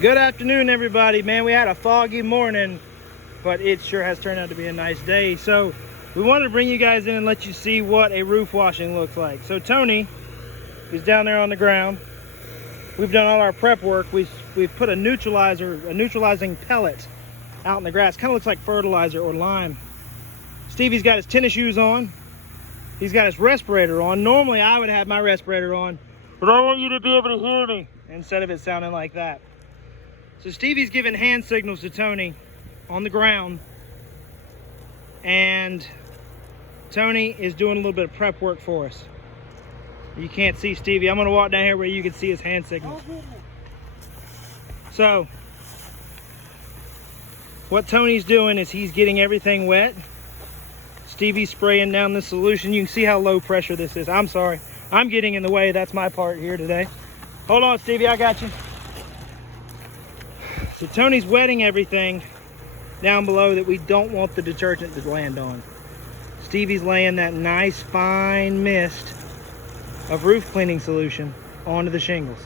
Good afternoon, everybody. Man, we had a foggy morning, but it sure has turned out to be a nice day. So we wanted to bring you guys in and let you see what a roof washing looks like. So Tony is down there on the ground. We've done all our prep work. We've put a neutralizing pellet out in the grass. Kind of looks like fertilizer or lime. Stevie's got his tennis shoes on. He's got his respirator on. Normally I would have my respirator on, but I want you to be able to hear me instead of it sounding like that. So Stevie's giving hand signals to Tony on the ground, and Tony is doing a little bit of prep work for us. You can't see Stevie. I'm gonna walk down here where you can see his hand signals. So what Tony's doing is he's getting everything wet. Stevie's spraying down the solution. You can see how low pressure this is. I'm sorry, I'm getting in the way. That's my part here today. Hold on, Stevie, I got you. So Tony's wetting everything down below that we don't want the detergent to land on. Stevie's laying that nice fine mist of roof cleaning solution onto the shingles.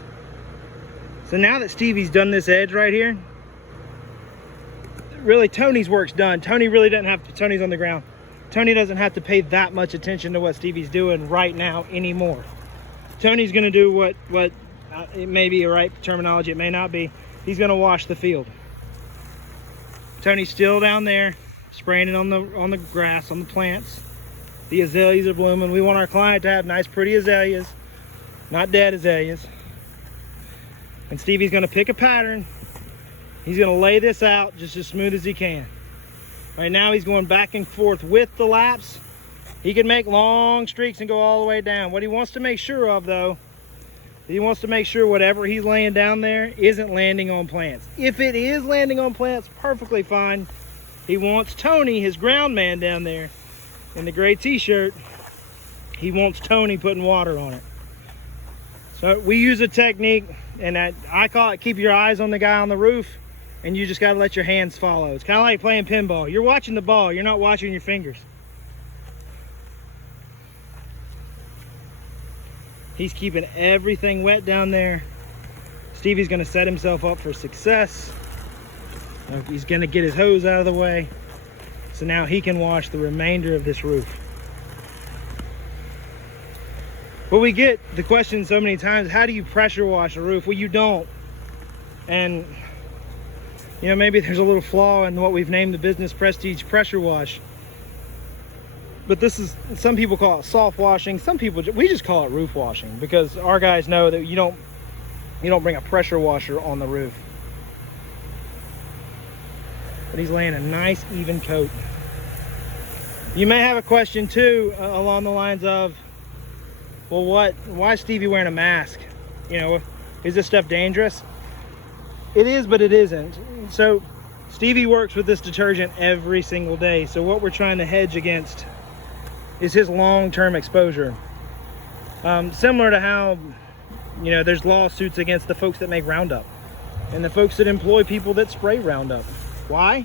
So now that Stevie's done this edge right here, really Tony's work's done. Tony really doesn't have to, Tony's on the ground. Tony doesn't have to pay that much attention to what Stevie's doing right now anymore. Tony's gonna do what it may be a right terminology, it may not be. He's gonna wash the field. Tony's still down there spraying it on the grass, on the plants. The azaleas are blooming. We want our client to have nice, pretty azaleas, not dead azaleas. And Stevie's gonna pick a pattern. He's gonna lay this out just as smooth as he can. Right now he's going back and forth with the laps. He can make long streaks and go all the way down. What he wants to make sure of though, he wants to make sure whatever he's laying down there isn't landing on plants. If it is landing on plants, perfectly fine. He wants Tony, his ground man down there in the gray t-shirt, he wants Tony putting water on it. So we use a technique, and I call it keep your eyes on the guy on the roof, and you just gotta let your hands follow. It's kind of like playing pinball. You're watching the ball, you're not watching your fingers. He's keeping everything wet down there. Stevie's gonna set himself up for success. He's gonna get his hose out of the way, so now he can wash the remainder of this roof. But we get the question so many times, how do you pressure wash a roof? Well, you don't. And you know, maybe there's a little flaw in what we've named the business Prestige Pressure Wash. But this is, some people call it soft washing. Some people, we just call it roof washing, because our guys know that you don't bring a pressure washer on the roof. But he's laying a nice even coat. You may have a question too along the lines of, well, why is Stevie wearing a mask? You know, is this stuff dangerous? It is, but it isn't. So Stevie works with this detergent every single day. So what we're trying to hedge against is his long-term exposure. Similar to how, you know, there's lawsuits against the folks that make Roundup and the folks that employ people that spray Roundup. Why?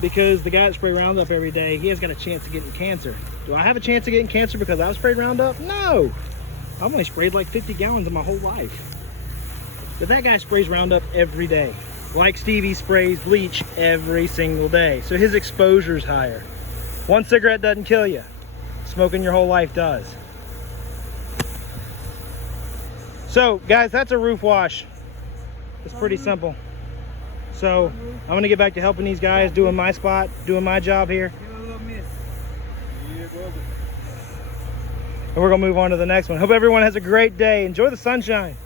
Because the guy that sprays Roundup every day, he has got a chance of getting cancer. Do I have a chance of getting cancer because I've sprayed Roundup? No. I've only sprayed like 50 gallons in my whole life. But that guy sprays Roundup every day. Like Stevie sprays bleach every single day. So his exposure's higher. One cigarette doesn't kill you. Smoking your whole life does. So guys, that's a roof wash. It's pretty simple. So I'm gonna get back to helping these guys, doing my spot, doing my job here. And we're gonna move on to the next one. Hope everyone has a great day. Enjoy the sunshine.